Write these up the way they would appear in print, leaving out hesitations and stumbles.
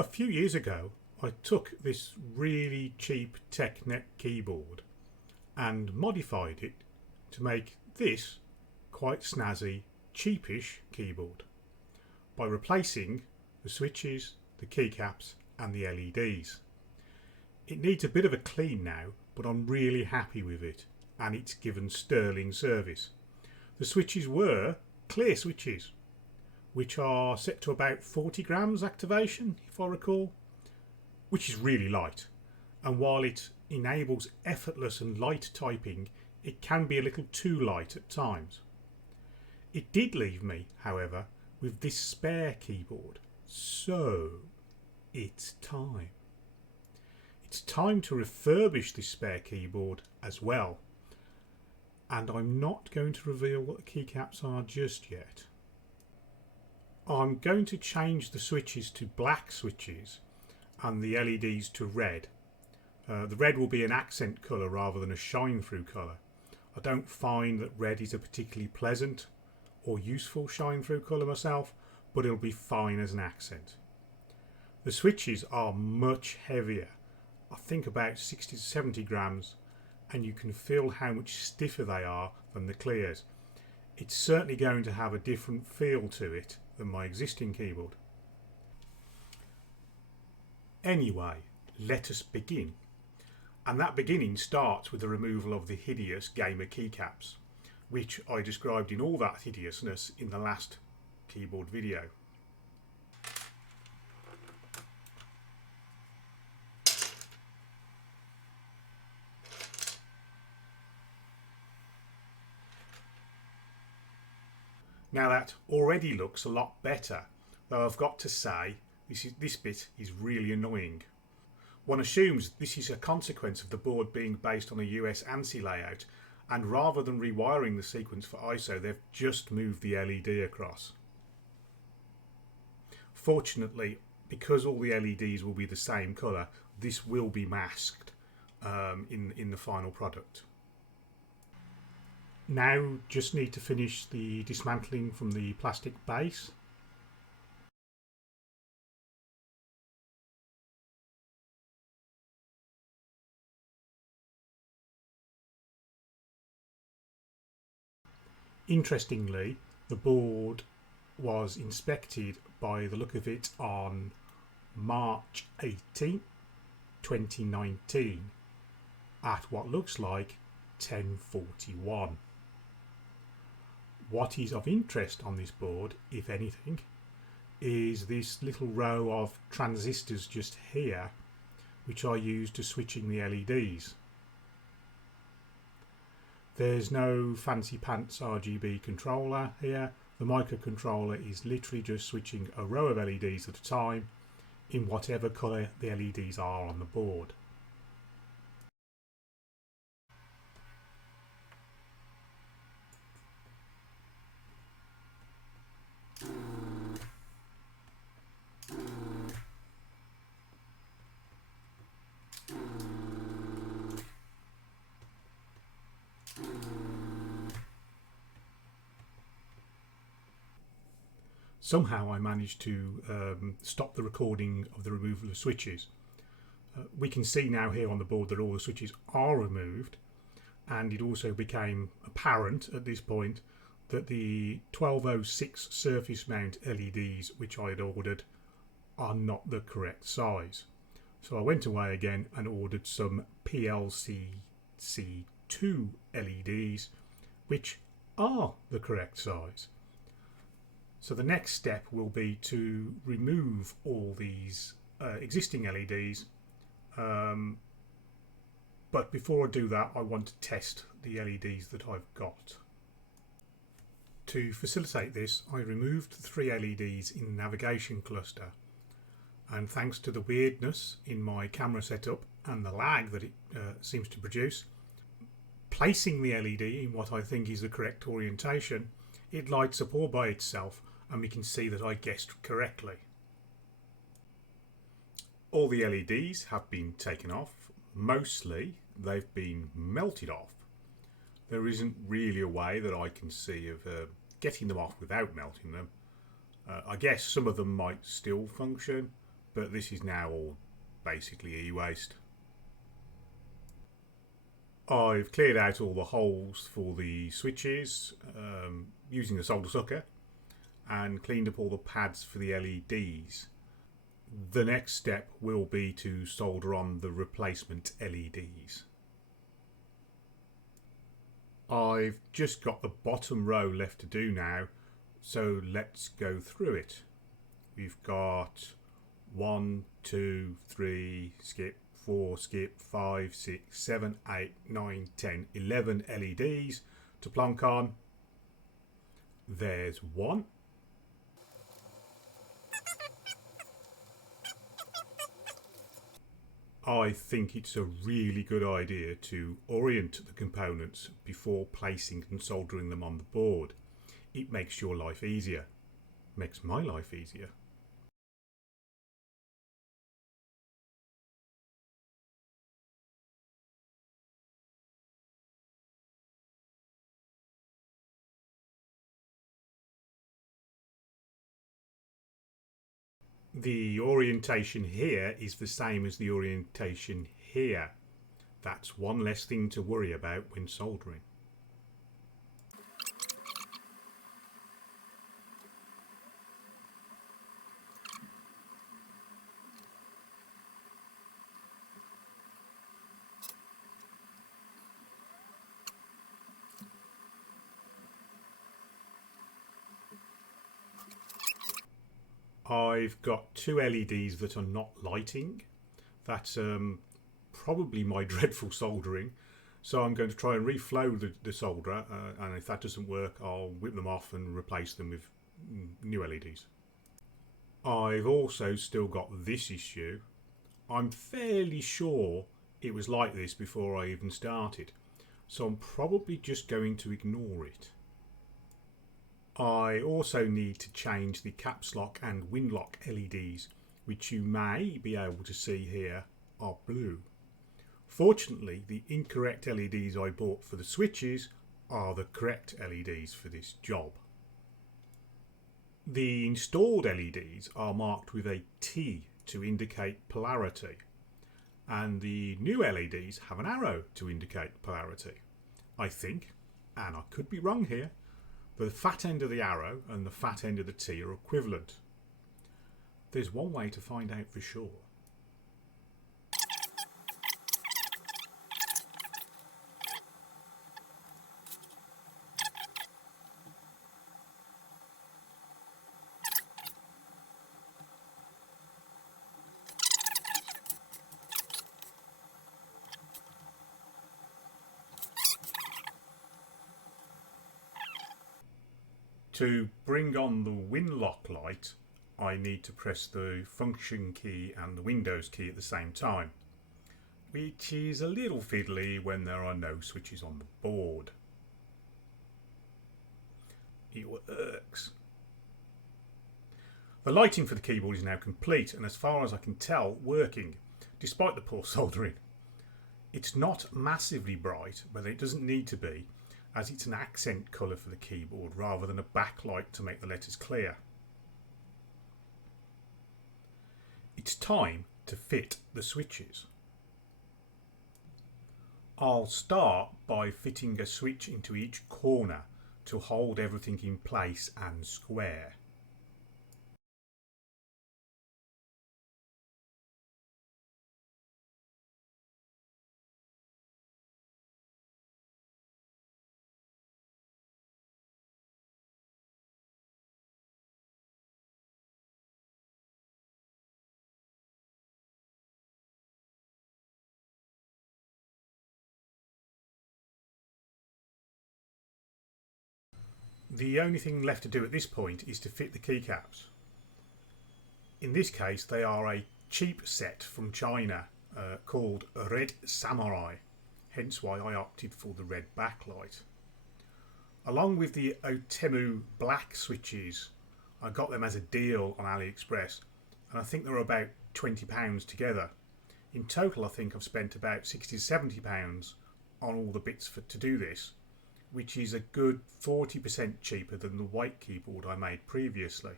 A few years ago, I took this really cheap Teknet keyboard and modified it to make this quite snazzy, cheapish keyboard by replacing the switches, the keycaps and the LEDs. It needs a bit of a clean now, but I'm really happy with it and it's given sterling service. The switches were clear switches, which are set to about 40 grams activation, if I recall, which is really light. And while it enables effortless and light typing, it can be a little too light at times. It did leave me, however, with this spare keyboard. So it's time. It's time to refurbish this spare keyboard as well. And I'm not going to reveal what the keycaps are just yet. I'm going to change the switches to black switches and the LEDs to red. The red will be an accent colour rather than a shine through colour. I don't find that red is a particularly pleasant or useful shine through colour myself, but it'll be fine as an accent. The switches are much heavier, I think about 60 to 70 grams, and you can feel how much stiffer they are than the clears. It's certainly going to have a different feel to it than my existing keyboard. Anyway, let us begin. And that beginning starts with the removal of the hideous gamer keycaps, which I described in all that hideousness in the last keyboard video. Now that already looks a lot better, though I've got to say this bit is really annoying. One assumes this is a consequence of the board being based on a US ANSI layout, and rather than rewiring the sequence for ISO, they've just moved the LED across. Fortunately, because all the LEDs will be the same colour, this will be masked in the final product. Now just need to finish the dismantling from the plastic base. Interestingly, the board was inspected by the look of it on March 18, 2019 at what looks like 10:41. What is of interest on this board, if anything, is this little row of transistors just here, which are used to switching the LEDs. There's no fancy pants RGB controller here. The microcontroller is literally just switching a row of LEDs at a time in whatever colour the LEDs are on the board. Somehow I managed to stop the recording of the removal of switches. We can see now here on the board that all the switches are removed, and it also became apparent at this point that the 1206 surface mount LEDs which I had ordered are not the correct size. So I went away again and ordered some PLCC2 LEDs which are the correct size. So the next step will be to remove all these existing LEDs, but before I do that I want to test the LEDs that I've got. To facilitate this, I removed the 3 LEDs in the navigation cluster, and thanks to the weirdness in my camera setup and the lag that it seems to produce, placing the LED in what I think is the correct orientation, it lights up all by itself, and we can see that I guessed correctly. All the LEDs have been taken off. Mostly they've been melted off. There isn't really a way that I can see of getting them off without melting them. I guess some of them might still function, but this is now all basically e-waste. I've cleared out all the holes for the switches using the solder sucker and cleaned up all the pads for the LEDs. The next step will be to solder on the replacement LEDs. I've just got the bottom row left to do now, so let's go through it. We've got 1, 2, 3, skip, 4, skip, 5, 6, 7, 8, 9, 10, 11 LEDs to plonk on. There's one. I think it's a really good idea to orient the components before placing and soldering them on the board. It makes your life easier. Makes my life easier. The orientation here is the same as the orientation here. That's one less thing to worry about when soldering. I've got two LEDs that are not lighting. That's probably my dreadful soldering. So I'm going to try and reflow the solder, and if that doesn't work, I'll whip them off and replace them with new LEDs. I've also still got this issue. I'm fairly sure it was like this before I even started, so I'm probably just going to ignore it. I also need to change the caps lock and wind lock LEDs, which you may be able to see here are blue. Fortunately, the incorrect LEDs I bought for the switches are the correct LEDs for this job. The installed LEDs are marked with a T to indicate polarity, and the new LEDs have an arrow to indicate polarity. I think, and I could be wrong here, the fat end of the arrow and the fat end of the T are equivalent. There's one way to find out for sure. To bring on the Winlock light, I need to press the function key and the Windows key at the same time, which is a little fiddly when there are no switches on the board. It works. The lighting for the keyboard is now complete and, as far as I can tell, working, despite the poor soldering. It's not massively bright, but it doesn't need to be, as it's an accent colour for the keyboard rather than a backlight to make the letters clear. It's time to fit the switches. I'll start by fitting a switch into each corner to hold everything in place and square. The only thing left to do at this point is to fit the keycaps. In this case, they are a cheap set from China called Red Samurai, hence why I opted for the red backlight. Along with the Otemu black switches, I got them as a deal on AliExpress, and I think they were about £20 together. In total, I think I've spent about £60 to £70 on all the bits to do this, which is a good 40% cheaper than the white keyboard I made previously.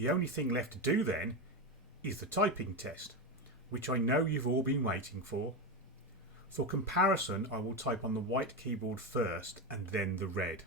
The only thing left to do then is the typing test, which I know you've all been waiting for. For comparison, I will type on the white keyboard first and then the red.